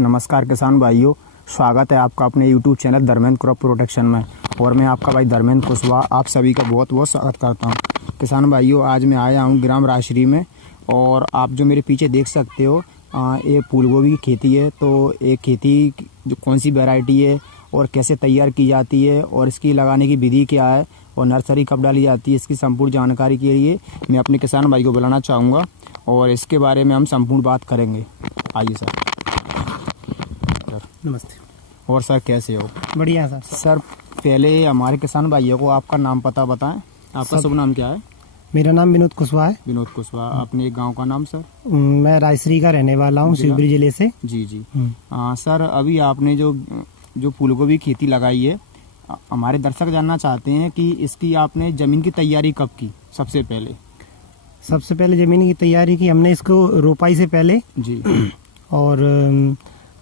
नमस्कार किसान भाइयों, स्वागत है आपका अपने YouTube channel Dharmendra crop protection में। और मैं आपका भाई धर्मेंद्र कुशवाहा आप सभी का बहुत बहुत स्वागत करता हूं। किसान भाइयों, आज मैं आया हूं ग्राम राजश्री में और आप जो मेरे पीछे देख सकते हो ये फूल गोभी की खेती है। तो ये खेती जो कौन सी वैरायटी है और कैसे तैयार की जाती है और इसकी लगाने की विधि क्या है और नर्सरी कब डाली जाती है, इसकी संपूर्ण जानकारी के लिए मैं अपने किसान भाई को बुलाना चाहूँगा और इसके बारे में हम संपूर्ण बात करेंगे। आइए सर। नमस्ते। और सर कैसे हो? बढ़िया सर। सर पहले हमारे किसान भाइयों को आपका नाम पता बताएं। आपका शुभ नाम क्या है? मेरा नाम विनोद कुशवाहा है। विनोद कुशवाहा। अपने गांव का नाम सर? मैं राजश्री का रहने वाला हूँ, शिवपुरी जिले से। जी जी। सर अभी आपने जो फूल गोभी खेती लगाई है, हमारे दर्शक जानना चाहते हैं कि इसकी आपने जमीन की तैयारी कब की? सबसे पहले जमीन की तैयारी की हमने इसको रोपाई से पहले जी, और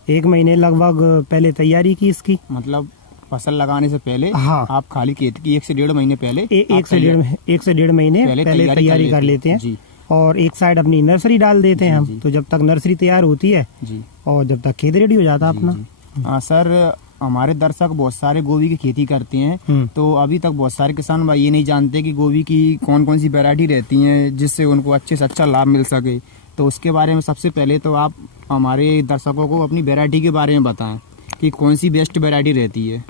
1 महीने लगभग पहले तैयारी की इसकी। मतलब फसल लगाने से पहले? हाँ। आप खाली खेत की 1 से 1.5 महीने पहले? 1 से 1.5 महीने पहले तैयारी कर लेते हैं जी। और एक साइड अपनी नर्सरी डाल देते हैं हम, तो जब तक नर्सरी तैयार होती है जी और जब तक खेत रेडी हो जाता अपना। सर हमारे दर्शक बहुत सारे गोभी की खेती करते हैं, तो अभी तक बहुत सारे किसान भाई ये नहीं जानते कि गोभी की कौन कौन सी वैरायटी रहती हैं जिससे उनको अच्छे से अच्छा लाभ मिल सके। तो उसके बारे में सबसे पहले तो आप हमारे दर्शकों को अपनी वैरायटी के बारे में बताएं कि कौन सी बेस्ट वैरायटी रहती है।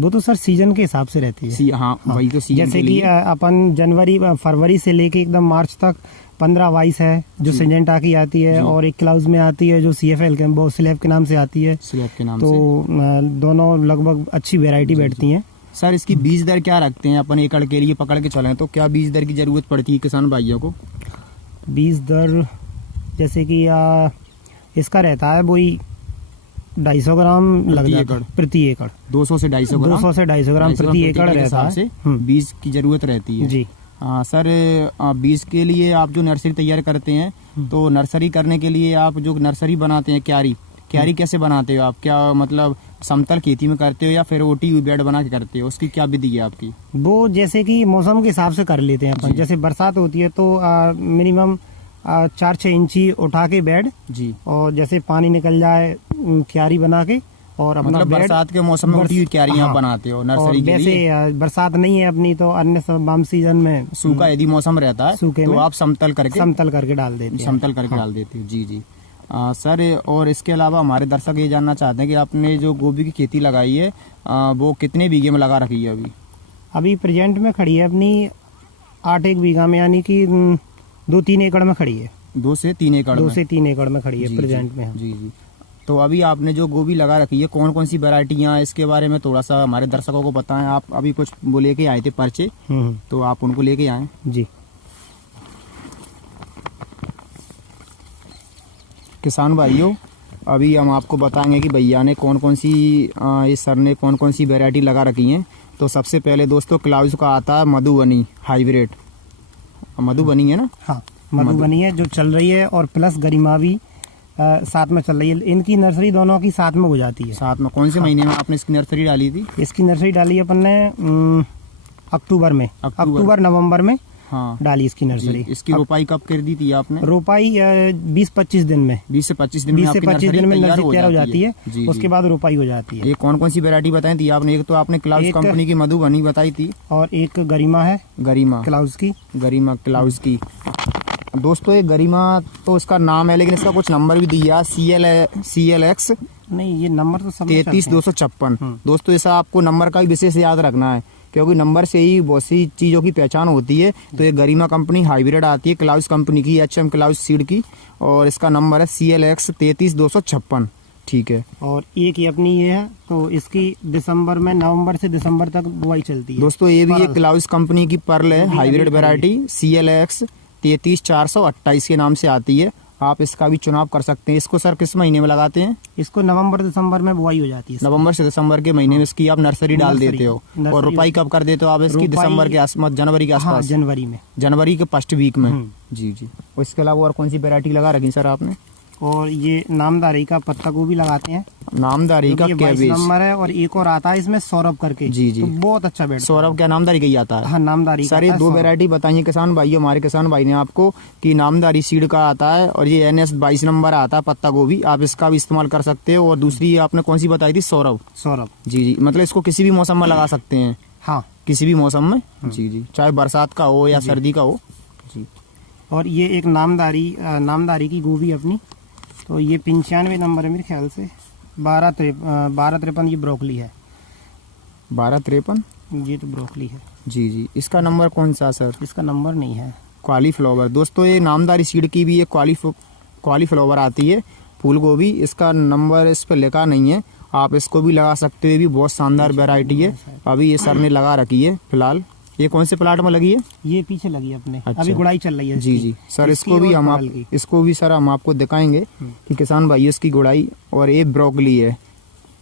वो तो सर सीजन के हिसाब से रहती है। हाँ, वही तो सीजन जैसे कि अपन फरवरी से लेके एकदम मार्च तक 15-22 है जो सिंजेंटा की आती है, और एक क्लाउज में आती है जो CFL के वो स्लैब के नाम से आती है। स्लैब के नाम तो से दोनों लगभग अच्छी वैरायटी बैठती हैं। सर इसकी बीज दर क्या रखते हैं? अपन एकड़ के लिए पकड़ के चलें तो क्या बीज दर की जरूरत पड़ती है किसान भाइयों को? बीज दर जैसे कि इसका रहता है वही 250 ग्राम प्रति एकड़। 200 से 250 ग्राम प्रति एकड़ रहता है बीज की जरूरत रहती है जी। सर बीज के लिए आप जो नर्सरी तैयार करते हैं, तो नर्सरी करने के लिए आप जो नर्सरी बनाते हैं क्यारी कैसे बनाते हो आप? क्या मतलब समतल खेती में करते हो या फिर ओटी बेड बना के करते हो? उसकी क्या विधि है आपकी? वो जैसे कि मौसम के हिसाब से कर लेते हैं अपन। जैसे बरसात होती है तो मिनिमम 4-6 इंची उठा के बेड जी, और जैसे पानी निकल जाए क्यारी बना के, और अपना मतलब बरसात के मौसम में उठी हुई क्यारियां बनाते हो नर्सरी के लिए? वैसे बरसात नहीं है अपनी, तो अन्य सब बाम सीजन में सूखा यदि मौसम रहता है तो आप समतल करके डाल देते हैं। समतल करके डाल देते हो जी जी। सर और इसके अलावा हमारे दर्शक ये जानना चाहते हैं कि आपने जो गोभी की खेती लगाई है वो कितने बीघे में लगा रखी है? अभी प्रेजेंट में खड़ी है अपनी 8 बीघा में, यानी कि 2-3 एकड़ में खड़ी है। 2 से 3 एकड़ में खड़ी है प्रेजेंट में जी जी। तो अभी आपने जो गोभी लगा रखी है कौन कौन सी वैरायटियां, इसके बारे में थोड़ा सा हमारे दर्शकों को बताएं। आप अभी कुछ वो लेके आए थे पर्चे, तो आप उनको लेके आए जी। किसान भाइयों, अभी हम आपको बताएंगे कि भैया ने कौन कौन सी इस सर ने कौन कौन सी वैरायटी लगा रखी हैं। तो सबसे पहले दोस्तों क्लाउज का आता है मधुबनी हाइब्रिड। मधुबनी है ना? हाँ, मधुबनी है जो चल रही है, और प्लस गरिमा भी साथ में चल रही है। इनकी नर्सरी दोनों की साथ में हो जाती है। साथ में कौन से महीने में आपने इसकी नर्सरी डाली थी? इसकी नर्सरी डाली अपन ने अक्टूबर नवंबर में डाली इसकी नर्सरी। इसकी रोपाई कब कर दी थी आपने? रोपाई 20-25 दिन में। 20 से 25 दिन में नर्सरी तैयार हो जाती है। उसके बाद रोपाई हो जाती है। ये कौन कौन सी वैरायटी बताई थी आपने? एक तो आपने क्लाउज कंपनी की मधुबनी बताई थी, और एक गरिमा है, गरिमा क्लाउज की। दोस्तों ये गरिमा तो इसका नाम है, लेकिन इसका कुछ नंबर भी दिया CLX नहीं, ये नंबर तो 33-256। दोस्तों ऐसा आपको नंबर का भी विशेष याद रखना है, क्योंकि नंबर से ही बहुत सी चीज़ों की पहचान होती है। तो ये गरिमा कंपनी हाइब्रिड आती है, क्लाउज कंपनी की, HM क्लाउज सीड की, और इसका नंबर है CLX 33-256। ठीक है। और एक ही अपनी ये है, तो इसकी नवंबर से दिसंबर तक बुआई चलती है। दोस्तों ये भी एक क्लाउज कंपनी की पर्ल है, हाइब्रिड वैरायटी CLX 33-428 के नाम से आती है। आप इसका भी चुनाव कर सकते हैं। इसको सर किस महीने में लगाते हैं? इसको नवंबर-दिसंबर में बुआई हो जाती है। नवंबर से दिसंबर के महीने में इसकी आप नर्सरी डाल देते हो। और रोपाई कब कर देते हो आप इसकी? दिसंबर के आसपास, जनवरी के आसपास? जनवरी के फर्स्ट वीक में जी जी। और इसके अलावा और कौन सी वैरायटी लगा रखी सर आपने? और ये नामदारी का पत्ता गोभी लगाते हैं। नामदारी का 22 कैबेज। नंबर है। और एक और आता है इसमें सौरभ करके। जी जी। तो बहुत अच्छा बेड। सौरभ क्या नामदारी का ही आता है? हाँ, नामदारी सर, ये दो वैरायटी बताइए किसान भाई, हमारे किसान भाई ने आपको, कि नामदारी सीड का आता है और ये NS 22 नंबर आता है पत्ता गोभी, आप इसका भी इस्तेमाल कर सकते हो। और दूसरी आपने कौन सी बताई थी? सौरभ। सौरभ। जी जी, मतलब इसको किसी भी मौसम में लगा सकते हैं? हाँ, किसी भी मौसम में। जी जी, चाहे बरसात का हो या सर्दी का हो। जी। और ये एक नामदारी की गोभी अपनी, तो ये 95 नंबर है मेरे ख्याल से। 1253 ये ब्रोकली है। 1253 ये तो ब्रोकली है। जी जी। इसका नंबर कौन सा सर? इसका नंबर नहीं है। कॉलीफ्लावर। दोस्तों, ये नामदारी सीड की भी एक कॉलीफ्लावर आती है, फूल गोभी। इसका नंबर इस पर लिखा नहीं है, आप इसको भी लगा सकते हो। ये भी बहुत शानदार वैरायटी है। अभी ये सर ने लगा रखी है फिलहाल। ये कौन से प्लाट में लगी है? ये पीछे लगी है अपने। अच्छा। अभी गुड़ाई चल रही है जी इसकी। जी सर, इसको भी सर हम आपको दिखाएंगे कि किसान भाई इसकी गुड़ाई। और ये ब्रोकली है।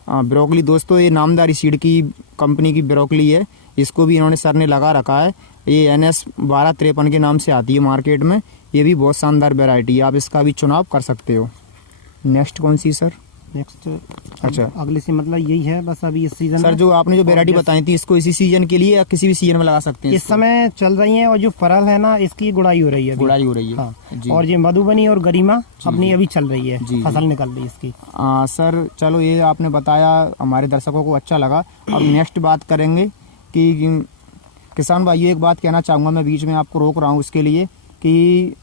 ब्रोकली दोस्तों, ये नामदारी सीड की कंपनी की ब्रोकली है। इसको भी इन्होंने सर ने लगा रखा है। ये NS 1253 के नाम से आती है मार्केट में। ये भी बहुत शानदार वैरायटी है, आप इसका भी चुनाव कर सकते हो। नेक्स्ट कौन सी सर? नेक्स्ट अच्छा, अगले से मतलब यही है बस अभी इस सीजन सर में। जो आपने जो वैरायटी बताई थी, इसको इसी सीजन के लिए या किसी भी सीजन में लगा सकते हैं? इस समय चल रही है। और जो फरल है ना, इसकी गुड़ाई हो रही है अभी। गुड़ाई हो रही है। हाँ। जी। और ये मधुबनी और गरिमा अपनी अभी चल रही है। जी। फसल निकल रही है इसकी। सर चलो, ये आपने बताया, हमारे दर्शकों को अच्छा लगा। अब नेक्स्ट बात करेंगे कि किसान भाइयों, एक बात कहना चाहूँगा, मैं बीच में आपको रोक रहा हूँ इसके लिए कि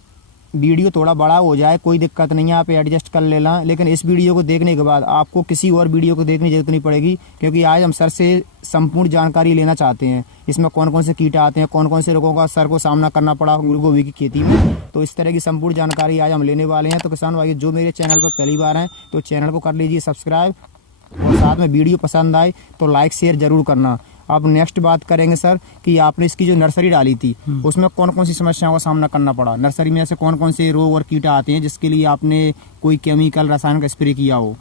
वीडियो थोड़ा बड़ा हो जाए, कोई दिक्कत नहीं है, आप एडजस्ट कर लेना। लेकिन इस वीडियो को देखने के बाद आपको किसी और वीडियो को देखने की जरूरत नहीं पड़ेगी, क्योंकि आज हम सर से संपूर्ण जानकारी लेना चाहते हैं। इसमें कौन कौन से कीट आते हैं, कौन कौन से रोगों का सर को सामना करना पड़ा फूल गोभी की खेती में, तो इस तरह की संपूर्ण जानकारी आज हम लेने वाले हैं। तो किसान भाई जो मेरे चैनल पर पहली बार हैं, तो चैनल को कर लीजिए सब्सक्राइब, और साथ में वीडियो पसंद आए तो लाइक शेयर जरूर करना। अब नेक्स्ट बात करेंगे सर कि आपने इसकी जो नर्सरी डाली थी, उसमें कौन कौन सी समस्याओं का सामना करना पड़ा? नर्सरी में ऐसे कौन कौन से रोग और कीट आते हैं जिसके लिए आपने कोई केमिकल रसायन का स्प्रे किया हो?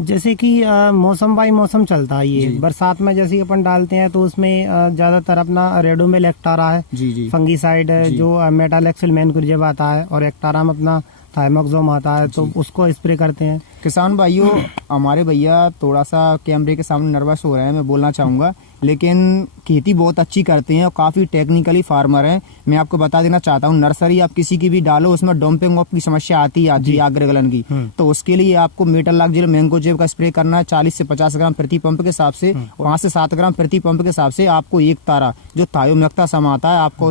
जैसे कि मौसम बाई मौसम चलता है ये। बरसात में जैसे अपन डालते हैं तो उसमें ज्यादातर अपना रेडोमिल एक्टारा है। जी जी। फंगीसाइड है जो मेटालेक्सिल मैनकुरजेब आता है, और एक्टारा में अपना थाइमोक्सोम आता है, तो उसको स्प्रे करते हैं। किसान भाइयों, हमारे भैया थोड़ा सा कैमरे के सामने नर्वस हो रहे हैं, मैं बोलना चाहूँगा, लेकिन खेती बहुत अच्छी करते हैं और काफ़ी टेक्निकली फार्मर हैं। मैं आपको बता देना चाहता हूँ, नर्सरी आप किसी की भी डालो, उसमें डंपिंग ऑफ की समस्या आती है आग्रगलन की, तो उसके लिए आपको मेटालाक्सिल मैनकोजेब का स्प्रे करना है 40 से 50 ग्राम प्रति पंप के हिसाब से। 5 से 7 ग्राम प्रति पंप के हिसाब से आपको एक तारा जो थायोमेक्टा सम आता है, आपको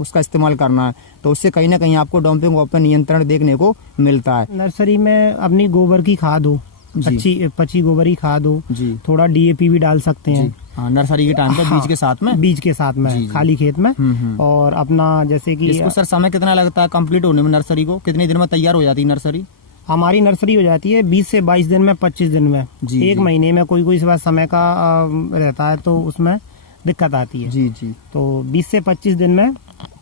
उसका इस्तेमाल करना है। तो उससे कहीं ना कहीं आपको डंपिंग ऑफ पर नियंत्रण देखने को मिलता है। नर्सरी में अपनी गोबर की खाद हो, पची गोबर की खाद हो, थोड़ा DAP भी डाल सकते हैं। हाँ, नर्सरी के टाइम पे बीज के साथ में, जी। खाली खेत में। और अपना जैसे कि इसको सर समय कितना लगता है कंप्लीट होने में? नर्सरी को कितने दिन में तैयार हो जाती है नर्सरी? हमारी नर्सरी हो जाती है 20 से 22 दिन में, 25 दिन में। एक महीने में कोई समय का रहता है तो उसमें दिक्कत आती है। जी जी। तो 20 से 25 दिन में,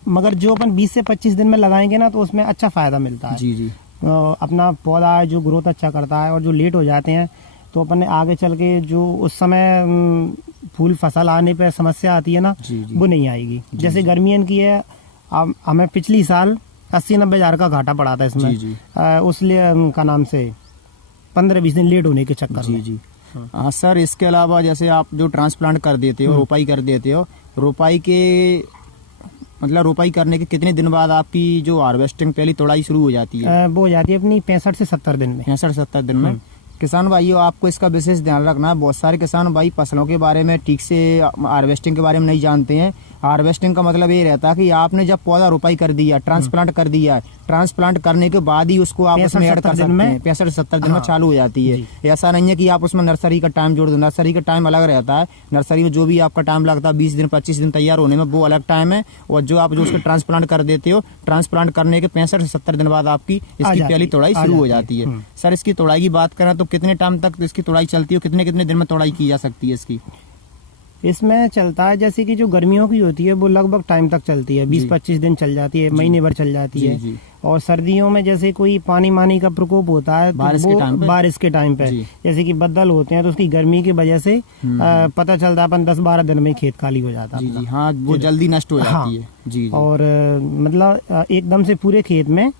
मगर जो अपन 20 से 25 दिन में लगाएंगे ना, तो उसमें अच्छा फायदा मिलता है। जी जी। अपना पौधा है जो ग्रोथ अच्छा करता है। और जो लेट हो जाते हैं तो अपने आगे चल के जो उस समय फूल फसल आने पे समस्या आती है ना, वो नहीं आएगी। जैसे गर्मियन की है, हमें पिछली साल 80-90 हजार का घाटा पड़ा था इसमें, उसलिए का नाम से 15-20 दिन लेट होने के चक्कर में। जी। हाँ सर, इसके अलावा जैसे आप जो ट्रांसप्लांट कर देते हो, रोपाई कर देते हो, रोपाई करने के कितने दिन बाद आपकी जो हार्वेस्टिंग पहली तोड़ाई शुरू हो जाती है? वो हो जाती है अपनी 65 से 70 दिन में। 65-70 दिन में। किसान भाइयों, आपको इसका विशेष ध्यान रखना है। बहुत सारे किसान भाई फसलों के बारे में ठीक से, हार्वेस्टिंग के बारे में नहीं जानते हैं। हार्वेस्टिंग का मतलब ये रहता है कि आपने जब पौधा रोपाई कर दिया, ट्रांसप्लांट कर दिया, ट्रांसप्लांट करने के बाद ही उसको आप उसमें ऐड कर सकते हैं। 65-70 दिन में चालू हो जाती है। ऐसा नहीं है कि आप उसमें नर्सरी का टाइम जोड़ दो। नर्सरी का टाइम अलग रहता है। नर्सरी में जो भी आपका टाइम लगता है 20 दिन 25 दिन तैयार होने में, वो अलग टाइम है। और जो आप उसको ट्रांसप्लांट कर देते हो, ट्रांसप्लांट करने के 65 से 70 दिन बाद आपकी इसकी पहली तोड़ाई शुरू हो जाती है। सर, इसकी तोड़ाई की बात करें तो कितने टाइम तक इसकी तोड़ाई चलती है? कितने कितने दिन में तोड़ाई की जा सकती है इसकी? इसमें चलता है जैसे कि जो गर्मियों की होती है वो लगभग टाइम तक चलती है, 20-25 दिन चल जाती है, महीने भर चल जाती है। और सर्दियों में जैसे कोई पानी मानी का प्रकोप होता है, बारिश के टाइम पे जैसे कि बद्दल होते हैं, तो उसकी गर्मी की वजह से पता चलता है अपन 10-12 दिन में खेत खाली हो जाता है। जी हाँ, वो जल्दी नष्ट हो जाती है। जी। और मतलब एकदम से पूरे खेत में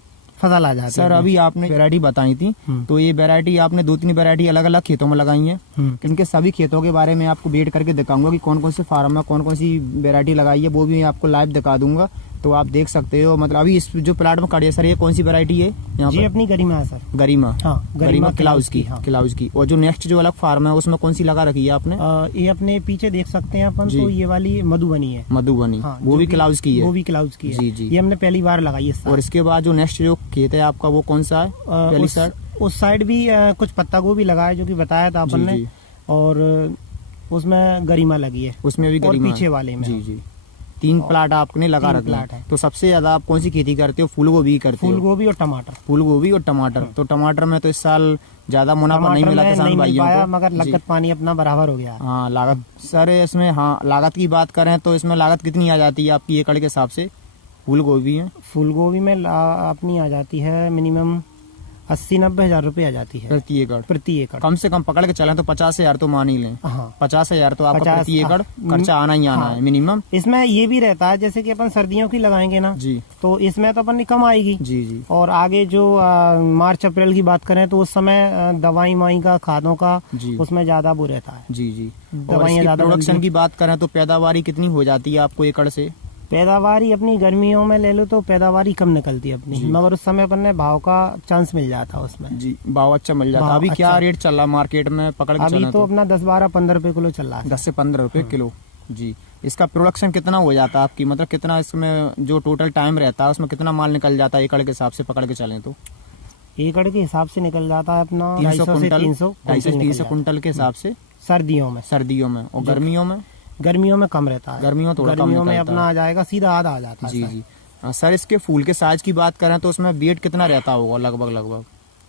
फसल आ जाती है। सर अभी आपने वैरायटी बताई थी, तो ये वैरायटी आपने 2-3 वैरायटी अलग अलग खेतों में लगाई हैं। इनके सभी खेतों के बारे में आपको वेट करके दिखाऊंगा कि कौन कौन से फार्म में कौन कौन सी वैरायटी लगाई है, वो भी मैं आपको लाइव दिखा दूंगा। तो आप देख सकते हो। मतलब अभी इस जो प्लाट में खड़ी है सर, ये कौन सी वैरायटी है यहाँ जी पर? अपनी गरिमा है सर। गरिमा। हाँ, गरिमा क्लाउज की। हाँ। क्लाउज की। और जो नेक्स्ट जो अलग फार्म है उसमें कौन सी लगा रखी है आपने? ये अपने पीछे देख सकते हैं अपन, तो ये वाली मधुबनी है। मधुबनी। हाँ, वो भी क्लाउज की है। वो भी क्लाउज की है। जी जी। ये हमने पहली बार लगाई है। और इसके बाद जो नेक्स्ट जो खेत है आपका वो कौन सा है? पहली साइड उस साइड भी कुछ पत्ता गोभी लगा है, जो कि बताया था अपन ने। और उसमें गरिमा लगी है। उसमें भी गरिमा। और पीछे वाले में जी जी 3 प्लाट आपने लगा रखे हैं। तो सबसे ज्यादा आप कौन सी खेती करते हो? फूल गोभी करते हो? फूल गोभी और टमाटर। फूल गोभी और टमाटर। तो टमाटर में तो इस साल ज्यादा मुनाफा नहीं मिला किसान भाइयों को, मगर लागत पानी अपना बराबर हो गया। हाँ लागत सर इसमें, हाँ लागत की बात करें तो इसमें लागत कितनी आ जाती है आपकी एकड़ के हिसाब से? फूल गोभी है, फूल गोभी में अपनी आ जाती है मिनिमम 80-90 हजार रुपये आ जाती है प्रति एकड़। प्रति एकड़ कम से कम पकड़ के चलें तो 50,000 तो मान ही लें। हाँ 50,000 तो आपका 50, प्रति एकड़ खर्चा आना ही आना है मिनिमम। इसमें ये भी रहता है जैसे कि अपन सर्दियों की लगाएंगे ना, जी तो इसमें तो अपन कम आएगी। जी जी। और आगे जो मार्च अप्रैल की बात करें तो उस समय दवाई माई का, खादों का, जी उसमें ज्यादा वो रहता है। जी जी। दवाइयाँ ज्यादा प्रोडक्शन की बात करें तो पैदावारी कितनी हो जाती है आपको एकड़ से? पैदावारी अपनी गर्मियों में ले लो तो पैदावारी कम निकलती है अपनी, मगर उस समय अपन ने भाव का चांस मिल जाता है उसमें। जी भाव अच्छा मिल जाता है। अभी क्या रेट चल रहा मार्केट में पकड़ के? अभी तो अपना 10, 12, 15 रुपए किलो चल रहा है। 10 से 15 रुपए किलो। जी। इसका प्रोडक्शन कितना हो जाता है आपकी? मतलब कितना इसमें जो टोटल टाइम रहता है उसमें कितना माल निकल जाता है एकड़ के हिसाब से पकड़ के चलें तो? एकड़ के हिसाब से निकल जाता है अपना 300 से 300 कुंटल के हिसाब से सर्दियों में। सर्दियों में। और गर्मियों में? गर्मियों में कम रहता है। गर्मियों थोड़ा कम गर्मियों में निकलता अपना आ जाएगा सीधा आधा आ जाता है। जी जी। सर इसके फूल के साइज की बात करें तो उसमें वेट कितना रहता होगा लगभग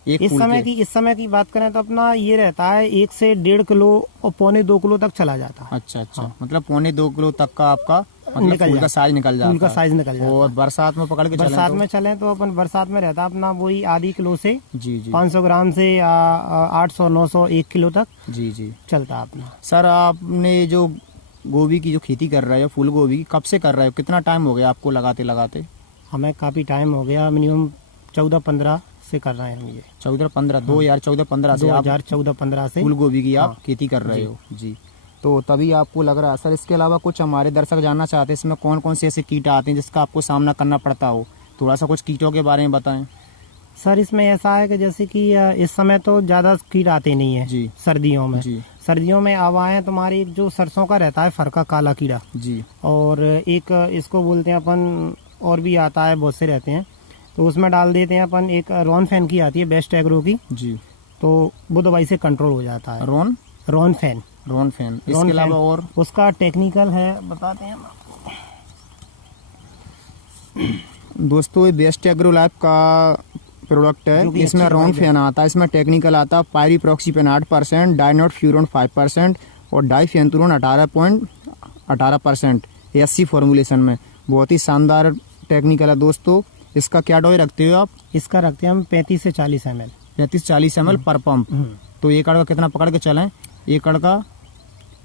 एक इस फूल समय के? की इस समय की बात करें तो अपना ये रहता है 1 से 1.5 किलो और 1.25-2 किलो तक चला जाता है। अच्छा अच्छा। मतलब 1.25-2 किलो तक का आपका मतलब फूल का साइज निकल जाता है। फूल का साइज निकल जाता है। और बरसात में पकड़ के चलें बरसात तो? में चलें तो अपन बरसात में रहता है अपना वही आधी किलो से जी जी 500 ग्राम से 800, 900, 1 किलो तक जी जी। चलता है अपना। सर आपने जो गोभी की जो खेती कर रहे हो, फूल गोभी की, कब से कर रहे हो? कितना टाइम हो गया आपको लगाते लगाते? हमें काफी टाइम हो गया, मिनिमम 14-15 से कर रहे हैं हम ये। 14-15 2014-15 से आप 2014-15 से फूल गोभी की आप खेती कर रहे हो? जी। तो तभी आपको लग रहा है। सर इसके अलावा कुछ हमारे दर्शक जानना चाहते हैं इसमें कौन कौन से ऐसे कीट आते हैं जिसका आपको सामना करना पड़ता हो? थोड़ा सा कुछ कीटों के बारे में बताएं। सर इसमें ऐसा है कि जैसे कि इस समय तो ज्यादा कीट आते नहीं है जी सर्दियों में। जी सर्दियों में आवा है तुम्हारी जो सरसों का रहता है फरका काला कीड़ा, जी। और एक इसको बोलते हैं अपन, और भी आता है बहुत से रहते हैं, तो उसमें डाल देते हैं अपन। एक रॉन फैन की आती है बेस्ट एग्रो की, जी। तो वो दवाई से कंट्रोल हो जाता है। Ron fan. इसके अलावा और उसका टेक्निकल है, बताते हैं दोस्तों। ये बेस्ट एग्रो लाइफ का प्रोडक्ट है। इसमें रॉन फैन आता है, इसमें टेक्निकल आता है पायरीप्रॉक्सीपेन 8%, डाइनोट फ्यूरॉन 5% और डाइफेंथुरोन 18% एससी फॉर्मुलेशन में। बहुत ही शानदार टेक्निकल है दोस्तों। इसका क्या डोज रखते हो आप? इसका रखते हैं हम 35 से 40 ml। 35-40 ml पर पंप। तो एकड़ का कितना पकड़ के चलें? एकड़ का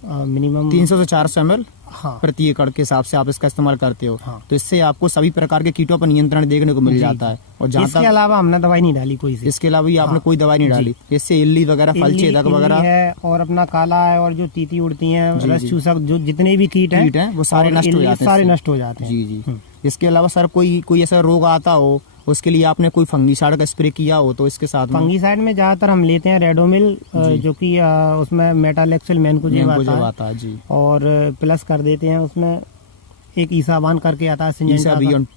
मिनिमम 300 से 400 ml हाँ प्रति एकड़ के हिसाब से आप इसका इस्तेमाल करते हो। हाँ। तो इससे आपको सभी प्रकार के कीटों पर नियंत्रण देखने को मिल जाता है। और जहाँ इसके अलावा हमने दवाई नहीं डाली कोई सी। इसके अलावा भी आपने कोई दवाई नहीं डाली? इससे इल्ली वगैरह, फल छेदक वगैरह है, और अपना काला है, और जो तीती उड़ती हैं, रस चूसक, जो जितने भी कीट हैं वो सारे नष्ट हो जाते हैं। सारे नष्ट हो जाते हैं। जी जी। इसके अलावा सर कोई ऐसा रोग आता हो उसके लिए आपने कोई फंगीसाइड का स्प्रे किया हो तो इसके साथ? फंगीसाइड में ज्यादातर हम लेते हैं रेडोमिल, जो कि उसमें मेटालेक्सिल मैनकोजेब आता है जी। और प्लस कर देते हैं उसमें एक ईसाबान करके आता है, ईसाबियन।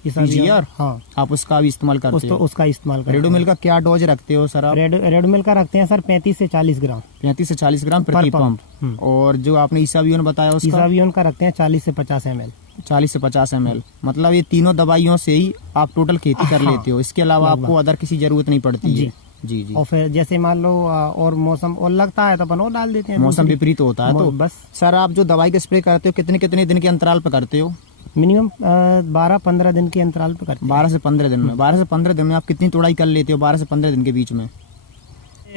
हाँ। आप उसका भी इस्तेमाल करते हो? उसका इस्तेमाल करते हैं। रेडोमिल का क्या डोज रखते हो सर आप? रेडोमिल का रखते हैं सर 35 से 40 ग्राम। 35 से 40 ग्राम प्रति पंप। और जो आपने ईसाबियन बताया उसका? ईसाबियन का रखते हैं 40 से 50 ml। 40 से 50 ml। मतलब ये तीनों दवाइयों से ही आप टोटल खेती कर लेते हो? इसके अलावा आपको अदर किसी जरूरत नहीं पड़ती है? जी जी। और फिर जैसे मान लो और मौसम और लगता है तो अपन और डाल देते हैं। मौसम विपरीत होता है तो बस। सर आप जो दवाई का स्प्रे करते हो कितने कितने दिन के अंतराल पर करते हो? मिनिमम 12-15 दिन के अंतराल पर करते हैं। 12 से 15 दिन में। 12 से 15 दिन में आप कितनी तोड़ाई कर लेते हो 12 से 15 दिन के बीच में?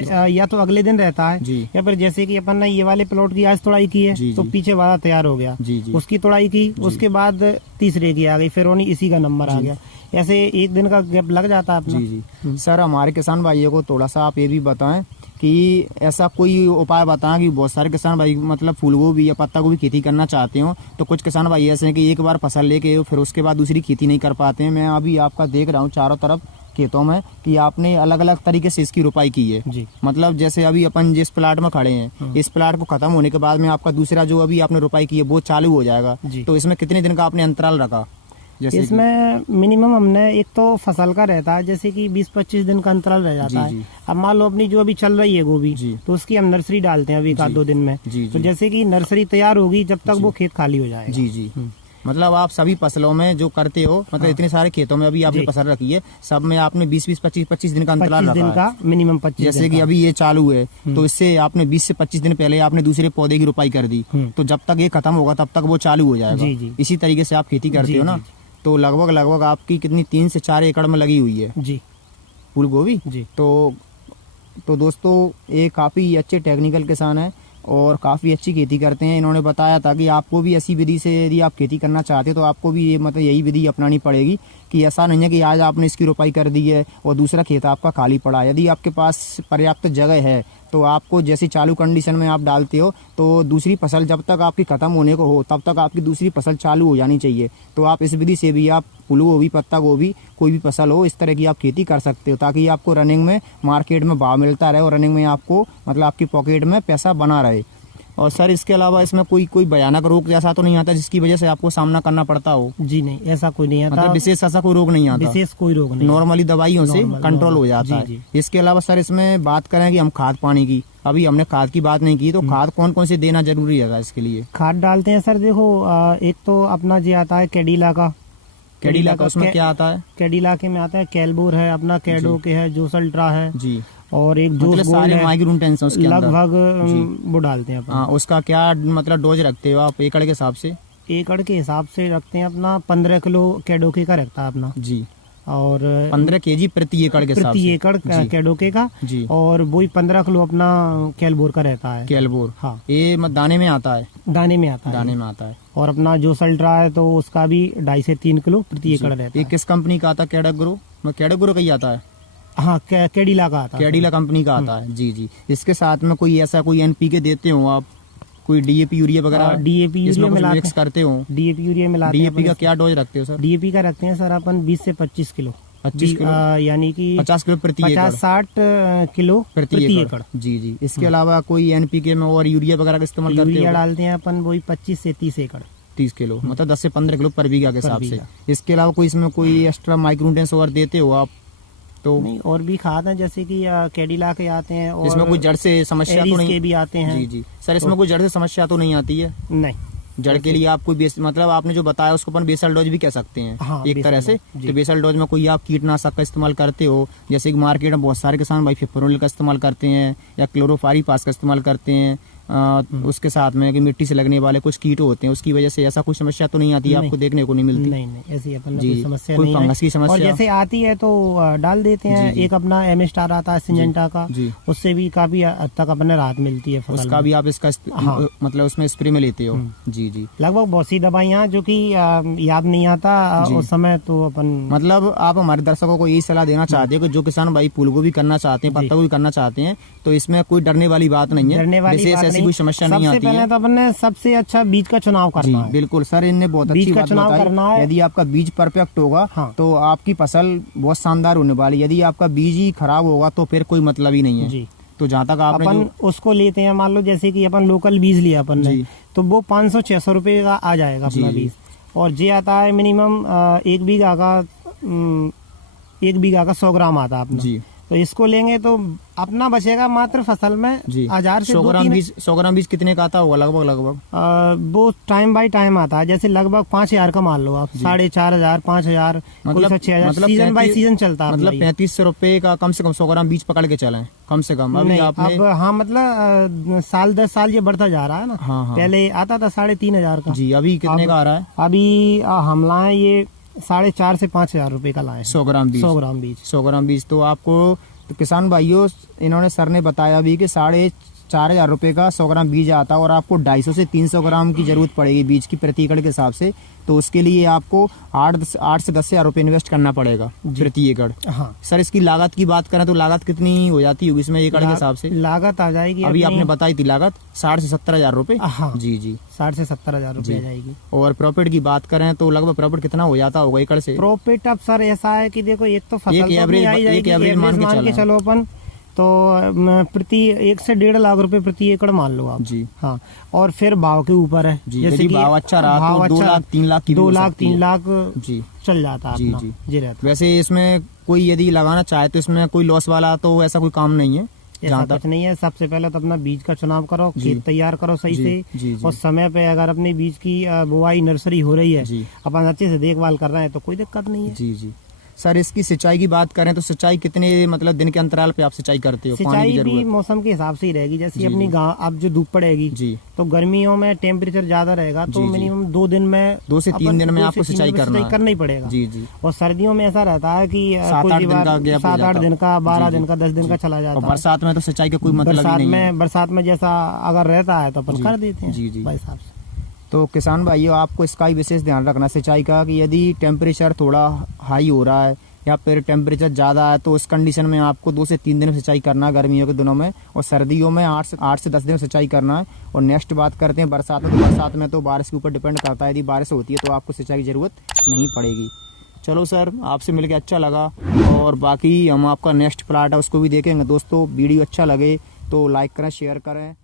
या तो अगले दिन रहता है जी। या फिर जैसे कि अपन ने ये वाले प्लॉट की आज तोड़ाई की है जी, तो जी। पीछे वाला तैयार हो गया, जी, जी। उसकी तोड़ाई की, उसके बाद तीसरे की आ गई, फिर उन्हीं इसी का नंबर आ गया। ऐसे एक दिन का गैप लग जाता है अपना। जी जी। सर हमारे किसान भाइयों को थोड़ा सा आप ये भी बताएं कि ऐसा कोई उपाय बताएं कि बहुत सारे किसान भाई मतलब फूल गोभी या पत्ता गोभी खेती करना चाहते हो, तो कुछ किसान भाई ऐसे हैं कि एक बार फसल लेके फिर उसके बाद दूसरी खेती नहीं कर पाते हैं। मैं अभी आपका देख रहा हूँ चारों तरफ खेतों में कि आपने अलग अलग तरीके से इसकी रोपाई की है। जी। मतलब जैसे अभी अपन जिस प्लाट में खड़े हैं, इस प्लाट को खत्म होने के बाद में आपका दूसरा जो अभी आपने रोपाई की है वो चालू हो जाएगा। जी। तो इसमें कितने दिन का आपने अंतराल रखा? जैसे इसमें मिनिमम हमने एक तो फसल का रहता है जैसे कि 20-25 दिन का अंतराल रह जाता जी, जी। है। अब मान लो अपनी जो अभी चल रही है गोभी, जी। तो उसकी हम नर्सरी डालते हैं अभी एक आध 2 दिन में। जी, तो जी। जैसे कि नर्सरी तैयार होगी जब तक वो खेत खाली हो जाएगा। जी जी। मतलब आप सभी फसलों में जो करते हो, मतलब इतने सारे खेतों में अभी आपने जी। फसल रखी है, सब में आपने 20-25 दिन का अंतराल 25 दिन रखा है। का मिनिमम 25 जैसे दिन कि का। अभी ये चालू है तो इससे आपने 20 से 25 दिन पहले आपने दूसरे पौधे की रोपाई कर दी, तो जब तक ये खत्म होगा तब तक वो चालू हो जाएगा। जी, जी। इसी तरीके से आप खेती करते जी, हो ना? जी, तो लगभग आपकी कितनी 3 से 4 एकड़ में लगी हुई है जी फूल गोभी। जी। तो दोस्तों ये काफ़ी अच्छे टेक्निकल किसान हैं और काफ़ी अच्छी खेती करते हैं। इन्होंने बताया था कि आपको भी ऐसी विधि से यदि आप खेती करना चाहते हो तो आपको भी ये मतलब यही विधि अपनानी पड़ेगी कि ऐसा नहीं है कि आज आपने इसकी रोपाई कर दी है और दूसरा खेत आपका खाली पड़ा है। यदि आपके पास पर्याप्त जगह है तो आपको जैसी चालू कंडीशन में आप डालते हो तो दूसरी फसल जब तक आपकी ख़त्म होने को हो तब तक आपकी दूसरी फसल चालू हो जानी चाहिए। तो आप इस विधि से भी आप फूल गोभी, पत्ता गोभी, कोई भी फसल हो इस तरह की आप खेती कर सकते हो ताकि आपको रनिंग में मार्केट में भाव मिलता रहे और रनिंग में आपको मतलब आपकी पॉकेट में पैसा बना रहे। और सर इसके अलावा इसमें कोई भयानक रोग जैसा तो नहीं आता जिसकी वजह से आपको सामना करना पड़ता हो? जी नहीं, ऐसा कोई नहीं आता। मतलब विशेष ऐसा कोई रोग नहीं आता? विशेष कोई रोग नहीं। नॉर्मली दवाइयों से नॉर्मल, कंट्रोल हो नॉर्मल। जाता जी, है। जी। इसके अलावा सर इसमें बात करें कि हम खाद पानी की, अभी हमने खाद की बात नहीं की, तो खाद कौन कौन से देना जरूरी है इसके लिए? खाद डालते हैं सर, देखो एक तो अपना जो आता है कैडिला का। उसमें क्या आता है? कैडिला के में आता है कैलबोर है, अपना कैडो के है, जोस अल्ट्रा है जी। और एक मतलब जोस गोल्ड सारे है। माइक्रोन्यूट्रिएंट्स हैं उसके अंदर। लगभग वो डालते हैं हाँ, अपना। उसका क्या मतलब डोज रखते हो आप एकड़ के हिसाब से? एकड़ के हिसाब से रखते हैं अपना 15 किलो कैडोके का रखता है अपना। जी। और 15 केजी प्रति एकड़ के हिसाब प्रति से? एकड़ जी। कैडोके का। जी। और वही 15 किलो अपना कैलबोर का रहता है। कैलबोर। हाँ, ये दाने में आता है? दाने में आता है। दाने में आता है। और अपना जो अल्ट्रा है तो उसका भी 2.5 से 3 किलो प्रति एकड़ रहता ये है। किस कंपनी का आता है? कैडेग्रो का ही आता है? हाँ, कैडिला का आता है। कैडिला कंपनी का आता है। जी जी। इसके साथ में कोई ऐसा कोई एनपीके देते हो आप? कोई डीएपी यूरिया वगैरह? डीएपी इसमें यूरिया कुछ मिलाते मिक्स करते हो? डीएपी यूरिया मिलाते डीएपी का क्या डोज रखते हो सर? डीएपी का रखते हैं सर अपन 20 से 25 किलो। 25 किलो? यानी कि 50 किलो प्रति एकड़? 50-60 किलो प्रति एकड़। जी जी। इसके अलावा कोई एनपीके में और यूरिया वगैरह का इस्तेमाल करते यूरिया हो? डालते हैं अपन वही 25 से 30 एकड़। 30 किलो मतलब 10 से 15 किलो पर बीघा के हिसाब से। बीघा। इसके अलावा कोई इसमें कोई एक्स्ट्रा माइक्रोन्यूट्रिएंट्स और देते हो आप? तो नहीं, और भी खाद हैं जैसे कि कैडिला के आते हैं और इसमें कोई जड़ से समस्या तो एरिस नहीं? के भी आते हैं। जी जी। सर इसमें कोई जड़ से समस्या तो नहीं आती है? नहीं, जड़ के लिए आप कोई मतलब आपने जो बताया उसको अपन बेसल डोज भी कह सकते हैं। हाँ, एक तरह से। जी। तो बेसल डोज में कोई आप कीटनाशक का इस्तेमाल करते हो? जैसे कि मार्केट में बहुत सारे किसान भाई फिप्रोनिल का इस्तेमाल करते हैं या क्लोरोफारीपास का इस्तेमाल करते हैं। उसके साथ में कि मिट्टी से लगने वाले कुछ कीट होते हैं, उसकी वजह से ऐसा कुछ समस्या तो नहीं आती है? आपको देखने को नहीं मिलती? नहीं, ऐसी अपन जी। कोई समस्या कोई नहीं है। फंगस की समस्या? और जैसे आती है तो डाल देते हैं। जी, जी। एक अपना एम स्टार आता है सिंजेंटा का, जी। उससे भी काफी हद तक अपने राहत मिलती है फसल उसका में। भी आप इसका हाँ। मतलब उसमें स्प्रे में लेते हो? जी जी। लगभग बहुत सी दवाइयाँ जो कि याद नहीं आता जी। उस समय तो अपन। मतलब आप हमारे दर्शकों को यही सलाह देना चाहते हो कि जो किसान भाई फूल गोभी करना चाहते हैं, जी। पत्ता गोभी करना चाहते हैं, तो इसमें कोई डरने वाली बात नहीं है? डरने वाली विशेष बात ऐसी नहीं। कोई समस्या नहीं सबसे आती पहले है? तो अपन ने सबसे अच्छा बीज का चुनाव जी करना है। बिल्कुल सर, इनने बहुत बीज अच्छी का बात चुनाव करना बताई। है। यदि आपका बीज परफेक्ट होगा हाँ। तो आपकी फसल बहुत शानदार होने वाली। यदि आपका बीज ही खराब होगा तो फिर कोई मतलब ही नहीं है। जी। तो जहाँ तक आपने अपन उसको लेते हैं, मान लो जैसे कि अपन लोकल बीज लिया अपन ने, जी। तो वो 500-600 रुपए का आ जाएगा अपना जी, जी। बीज। और जे आता है मिनिमम 1 बीघा का 100 ग्राम आता है अपना। जी। तो इसको लेंगे तो अपना बचेगा मात्र फसल में जी 1000 से 100 ग्राम 2-3। बीज 100 ग्राम बीज कितने का आता होगा लगभग? वो टाइम बाय टाइम आता है, जैसे लगभग 5000 का मान लो आप, 4500, 5000, मतलब 6000, सीजन बाय सीजन चलता है मतलब अपना ये। 3500 रुपए का कम से कम 100 ग्राम बीज पकड़ के चलें कम से कम। अभी नहीं, आपने अब हाँ मतलब साल 10 साल ये बढ़ता जा रहा है ना। हाँ, हाँ। पहले आता था 3500 का। जी, अभी कितने का आ रहा है? अभी हम लाए ये 4.5 से 5 हजार रुपए का लाए हैं। 100 ग्राम बीज। 100 ग्राम बीज। 100 ग्राम बीज तो आपको तो किसान भाइयों, इन्होंने सर ने बताया भी कि 4,500 रुपये का 100 ग्राम बीज आता है और आपको 250 से 300 ग्राम की जरूरत पड़ेगी बीज की प्रति एकड़ के हिसाब से। तो उसके लिए आपको 8 से 10 हज़ार रुपये इन्वेस्ट करना पड़ेगा प्रति एकड़। हाँ सर, इसकी लागत की बात करें तो लागत कितनी हो जाती होगी इसमें एकड़ के हिसाब से? लागत आ जाएगी, अभी आपने बताई थी लागत 60 से 70 हज़ार रुपये। हाँ जी जी, 60 से 70 हज़ार रुपये आ जाएगी। और प्रॉफिट की बात करें तो लगभग प्रॉफिट कितना हो जाता होगा एकड़ से? प्रॉफिट अब सर ऐसा है कि देखो, एक तो फसल एक तो अपनी एवरेज- आई जाएगी, एक एवरेज मान के चलो अपन तो प्रति 1 से 1.5 लाख रुपए प्रति एकड़ मान लो आप जी। हाँ, और फिर भाव के ऊपर है। जी, यदि भाव अच्छा रहा तो 2 लाख 3 लाख की भी 2 हो लाख सकती 3 है। लाख जी चल जाता है जी अपना। जी जी रहता है। वैसे इसमें कोई यदि लगाना चाहे तो इसमें कोई लॉस वाला तो ऐसा कोई काम नहीं है ऐसा जहाँ कुछ तक? नहीं है। सबसे पहले तो अपना बीज का चुनाव करो, जी। खेत तैयार करो सही जी, से, जी, जी। और समय पे अगर अपने बीज की बुआई नर्सरी हो रही है, जी अपन अच्छे से देखभाल कर रहे हैं तो कोई दिक्कत नहीं है। जी जी। सर, इसकी सिंचाई की बात करें तो सिंचाई कितने मतलब दिन के अंतराल पे आप सिंचाई करते हो? पानी की सिंचाई भी जरूरत? मौसम के हिसाब से ही रहेगी। जैसे जी, अपनी जी। गाँव अब जो धूप पड़ेगी जी तो गर्मियों में टेम्परेचर ज्यादा रहेगा तो जी, जी। मिनिमम 2 दिन में 2 से 3 दिन में आपको सिंचाई करना ही पड़ेगा। जी जी। और सर्दियों में ऐसा रहता है कि 7-8 दिन का गैप हो 7-8 जाता। दिन का, 12 जी, दिन का, 10 दिन जी। का चला जाता और है। बरसात में तो सिंचाई का कोई मतलब ही नहीं है। बरसात में जैसा अगर रहता है तो अपन जी, कर देते हैं जी, जी। भाई साहब से। तो किसान भाइयों, आपको इसका ही विशेष ध्यान रखना सिंचाई का कि यदि टेम्परेचर थोड़ा हाई हो रहा है या फिर टेम्परेचर ज़्यादा है तो उस कंडीशन में आपको 2 से 3 दिन में सिंचाई करना है गर्मियों के दिनों में, और सर्दियों में 8 से 10 दिन में सिंचाई करना है। और नेक्स्ट बात करते हैं बरसात में, तो बरसात में तो बारिश के ऊपर डिपेंड करता है, यदि बारिश होती है तो आपको सिंचाई की ज़रूरत नहीं पड़ेगी। चलो सर, आपसे मिलकर अच्छा लगा, और बाकी हम आपका नेक्स्ट प्लाट है उसको भी देखेंगे। दोस्तों, वीडियो अच्छा लगे तो लाइक करें, शेयर करें।